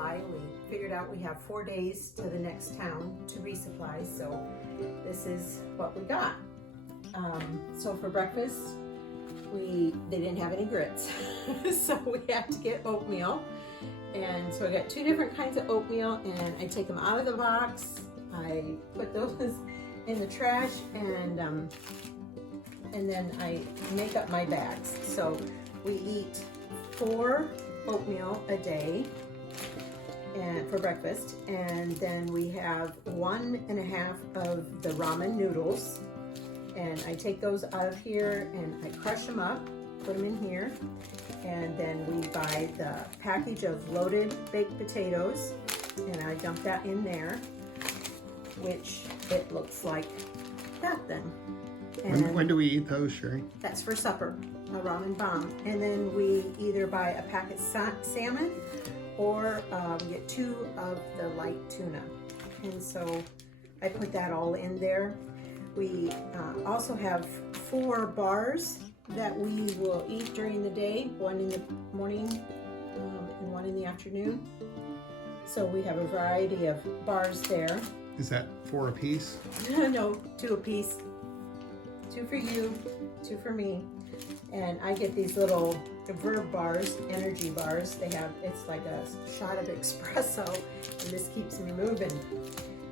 resupply. We figured out we have 4 days to the next town to resupply, so this is what we got. So for breakfast, they didn't have any grits, so we had to get oatmeal. And so I got 2 different kinds of oatmeal, and I take them out of the box. I put those in the trash, and then I make up my bags. So we eat 4 oatmeal a day and for breakfast, and then we have 1.5 of the ramen noodles, and I take those out of here and I crush them up, put them in here, and then we buy the package of loaded baked potatoes, and I dump that in there, which it looks like that then. And when do we eat those, Sherry? that's for supper, a ramen bomb. And then we either buy a packet salmon, or we get 2 of the light tuna. And so I put that all in there. We also have 4 bars that we will eat during the day, 1 in the morning and 1 in the afternoon. So we have a variety of bars there. Is that 4 a piece? No, 2 a piece. 2 for you, 2 for me. And I get these little Verb bars, energy bars. It's like a shot of espresso, and this keeps me moving.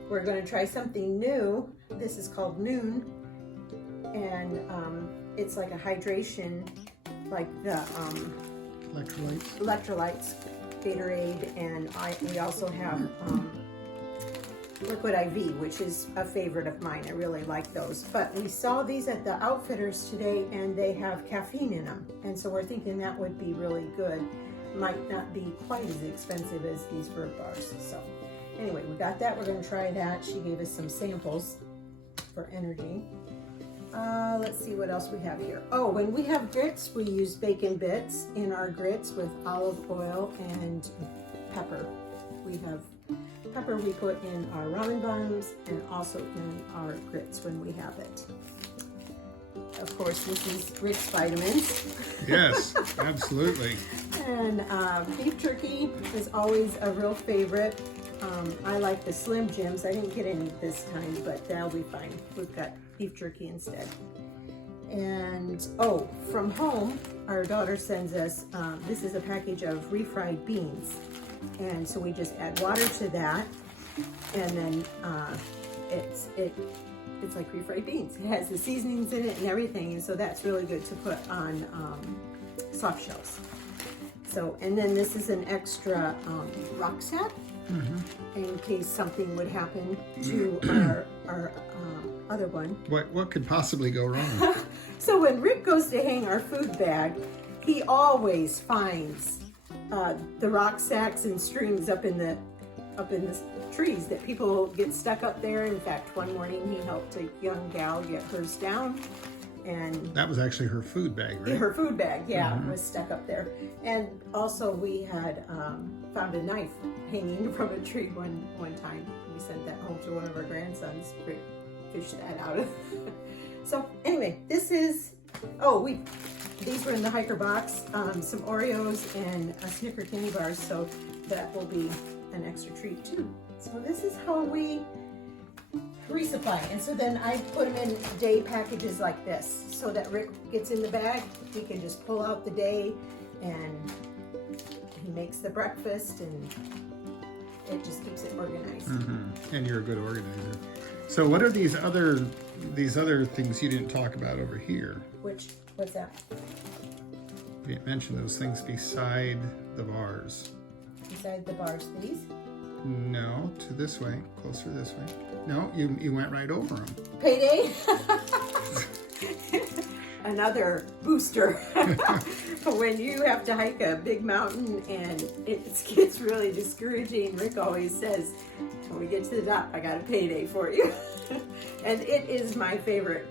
We're going to try something new. This is called Noon, and it's like a hydration, like the electrolytes, Gatorade, and we also have Liquid IV, which is a favorite of mine. I really like those. But we saw these at the Outfitters today, and they have caffeine in them. And so we're thinking that would be really good. Might not be quite as expensive as these Verb bars. So anyway, we got that. We're going to try that. She gave us some samples for energy. Let's see what else we have here. Oh, when we have grits, we use bacon bits in our grits with olive oil and pepper. We have pepper we put in our ramen buns and also in our grits when we have it. Of course, this is Rick's vitamins. Yes, absolutely. And beef jerky is always a real favorite. I like the Slim Jims. I didn't get any this time, but that'll be fine. We've got beef jerky instead. And oh, from home, our daughter sends us, this is a package of refried beans. And so we just add water to that, and then it's like refried beans. It has the seasonings in it and everything, and so that's really good to put on soft shells. So, and then this is an extra rucksack in case something would happen to our other one. What could possibly go wrong? So when Rick goes to hang our food bag, he always finds the rucksacks and strings up in the trees that people get stuck up there. In fact, one morning he helped a young gal get hers down, and that was actually her food bag, right? Her food bag, yeah, was stuck up there. And also we had found a knife hanging from a tree one time. We sent that home to one of our grandsons. Rick fished that out of. So anyway, this is these were in the hiker box, some Oreos and a Snicker candy bars, so that will be an extra treat too. So this is how we resupply. And so then I put them in day packages like this, so that Rick gets in the bag. He can just pull out the day, and he makes the breakfast, and it just keeps it organized. And you're a good organizer. So what are these other things you didn't talk about over here? What's that? You didn't mention those things beside the bars. Beside the bars, these? No, to this way, closer this way. No, you went right over them. Payday? Another booster. When you have to hike a big mountain and it gets really discouraging, Rick always says, when we get to the top, I got a payday for you. And it is my favorite.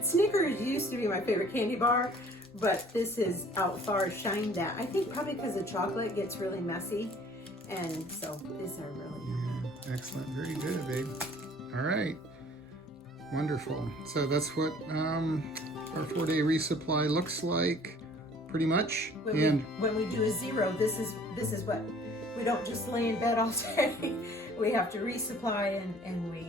Snickers used to be my favorite candy bar, but this has outshined that. I think probably because the chocolate gets really messy, and so these are really yeah, excellent. Very good, babe. All right. Wonderful. So that's what our 4-day resupply looks like, pretty much. When we do a zero, this is what we don't just lay in bed all day. We have to resupply and we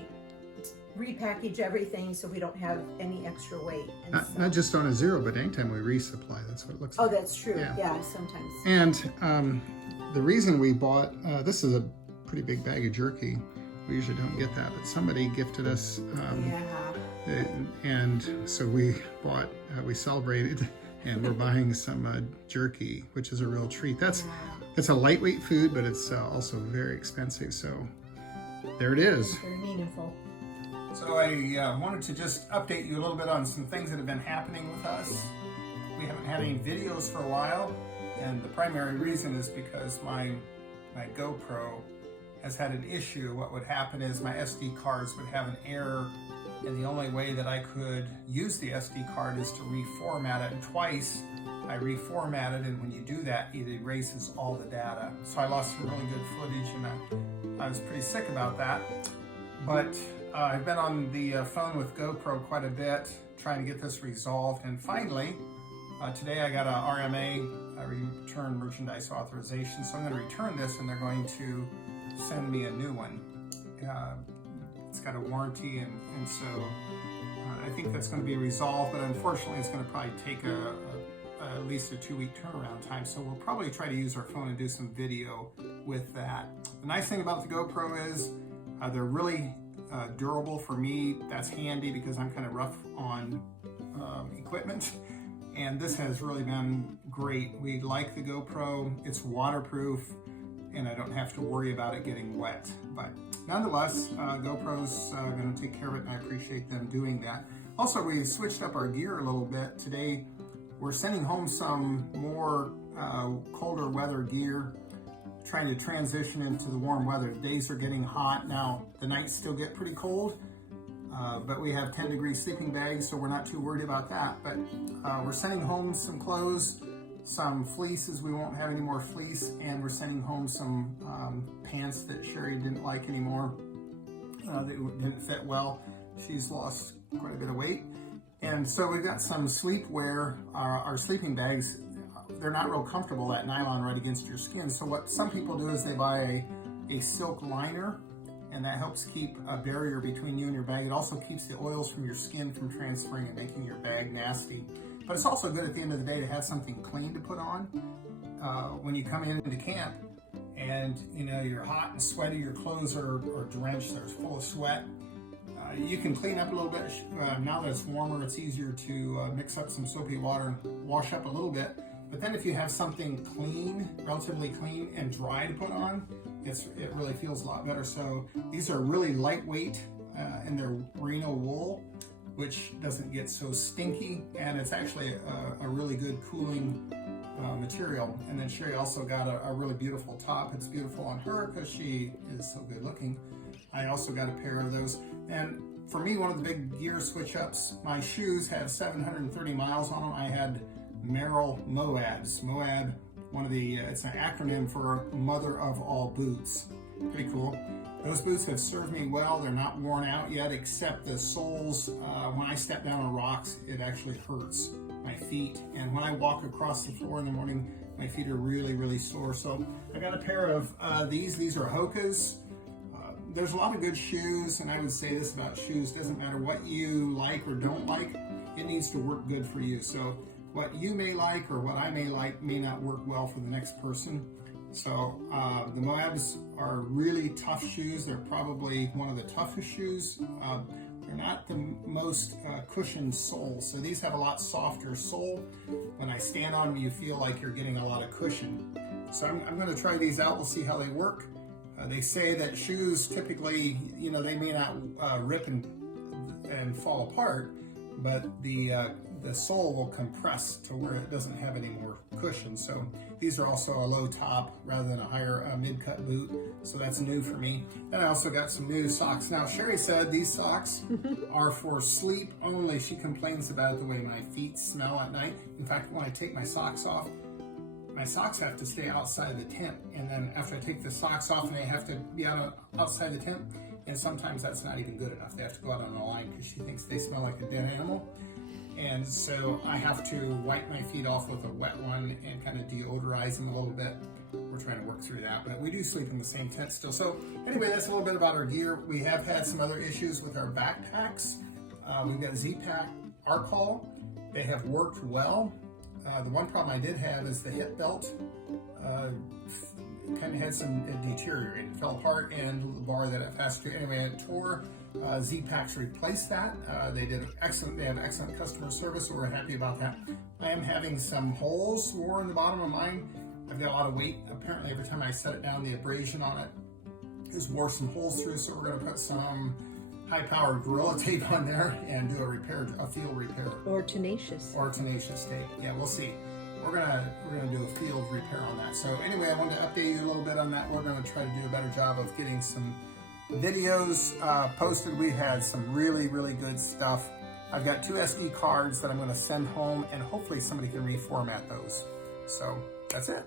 repackage everything so we don't have any extra weight. And so, Not just on a zero, but anytime we resupply, that's what it looks oh, like. that's true. Yeah. Yeah, sometimes. And the reason we bought, this is a pretty big bag of jerky. We usually don't get that, but somebody gifted us, and so we bought, we celebrated, and we're buying some jerky, which is a real treat. It's a lightweight food, but it's also very expensive. So there it is. It's very meaningful. So I wanted to just update you a little bit on some things that have been happening with us. We haven't had any videos for a while, and the primary reason is because my GoPro has had an issue. What would happen is my SD cards would have an error, and the only way that I could use the SD card is to reformat it. And twice I reformatted, and when you do that, it erases all the data. So I lost some really good footage, and I was pretty sick about that. But I've been on the phone with GoPro quite a bit, trying to get this resolved, and finally, today I got a RMA, a return merchandise authorization, so I'm going to return this, and they're going to send me a new one. It's got a warranty, and so I think that's going to be resolved, but unfortunately it's going to probably take at least a 2-week turnaround time, so we'll probably try to use our phone and do some video with that. The nice thing about the GoPro is they're really durable for me. That's handy because I'm kind of rough on equipment, and this has really been great. We like the GoPro. It's waterproof, and I don't have to worry about it getting wet. But nonetheless, GoPro's going to take care of it, and I appreciate them doing that. Also, we switched up our gear a little bit. Today, we're sending home some more colder weather gear, trying to transition into the warm weather. The days are getting hot. Now, the nights still get pretty cold, but we have 10-degree sleeping bags, so we're not too worried about that. But we're sending home some clothes, some fleeces. We won't have any more fleece, and we're sending home some pants that Sherry didn't like anymore. They didn't fit well. She's lost quite a bit of weight. And so we've got some sleepwear. Our sleeping bags, they're not real comfortable, that nylon right against your skin. So what some people do is they buy a silk liner, and that helps keep a barrier between you and your bag. It also keeps the oils from your skin from transferring and making your bag nasty. But it's also good at the end of the day to have something clean to put on. When you come into camp and you're hot and sweaty, your clothes are drenched, they're full of sweat. You can clean up a little bit. Now that it's warmer, it's easier to mix up some soapy water and wash up a little bit. But then if you have something clean, relatively clean and dry to put on, it really feels a lot better. So these are really lightweight and they're merino wool, which doesn't get so stinky, and it's actually a really good cooling material. And then Sherry also got a really beautiful top. It's beautiful on her because she is so good looking. I also got a pair of those. And for me, one of the big gear switch ups, my shoes have 730 miles on them. I had Merrell Moabs. Moab, it's an acronym for Mother of All Boots. Pretty cool. Those boots have served me well. They're not worn out yet, except the soles. When I step down on rocks, it actually hurts my feet. And when I walk across the floor in the morning, my feet are really, really sore. So I got a pair of these. These are Hoka's. There's a lot of good shoes, and I would say this about shoes: doesn't matter what you like or don't like, it needs to work good for you. So what you may like or what I may like may not work well for the next person. So the Moabs are really tough shoes. They're probably one of the toughest shoes. They're not the most cushioned sole, so these have a lot softer sole. When I stand on them, you feel like you're getting a lot of cushion. So I'm going to try these out. We'll see how they work. They say that shoes typically, they may not rip and fall apart, but the sole will compress to where it doesn't have any more cushion. So these are also a low top rather than a higher mid-cut boot. So that's new for me. Then I also got some new socks. Now Sherry said these socks are for sleep only. She complains about the way my feet smell at night. In fact, when I take my socks off, my socks have to stay outside the tent, and then after I take the socks off, and they have to be outside the tent, and sometimes that's not even good enough. They have to go out on the line because she thinks they smell like a dead animal. And so I have to wipe my feet off with a wet one and kind of deodorize them a little bit we're trying to work through that, but we do sleep in the same tent still. So anyway, that's a little bit about our gear. We have had some other issues with our backpacks. We've got Z-Pack Arcol. They have worked well. The one problem I did have is the hip belt kind of had it deteriorated, fell apart, and the bar that it fastened to. Anyway, it tore. Z-Packs replaced that. They have excellent customer service, so we're happy about that. I am having some holes more in the bottom of mine. I've got a lot of weight. Apparently, every time I set it down, the abrasion on it has wore some holes through, so we're going to put some high-powered Gorilla Tape on there and do a field repair. Or tenacious. Or tenacious tape. Yeah, we'll see. We're gonna do a field repair on that. So anyway, I wanted to update you a little bit on that. We're gonna try to do a better job of getting some videos posted. We had some really good stuff. I've got 2 SD cards that I'm gonna send home, and hopefully somebody can reformat those. So that's it.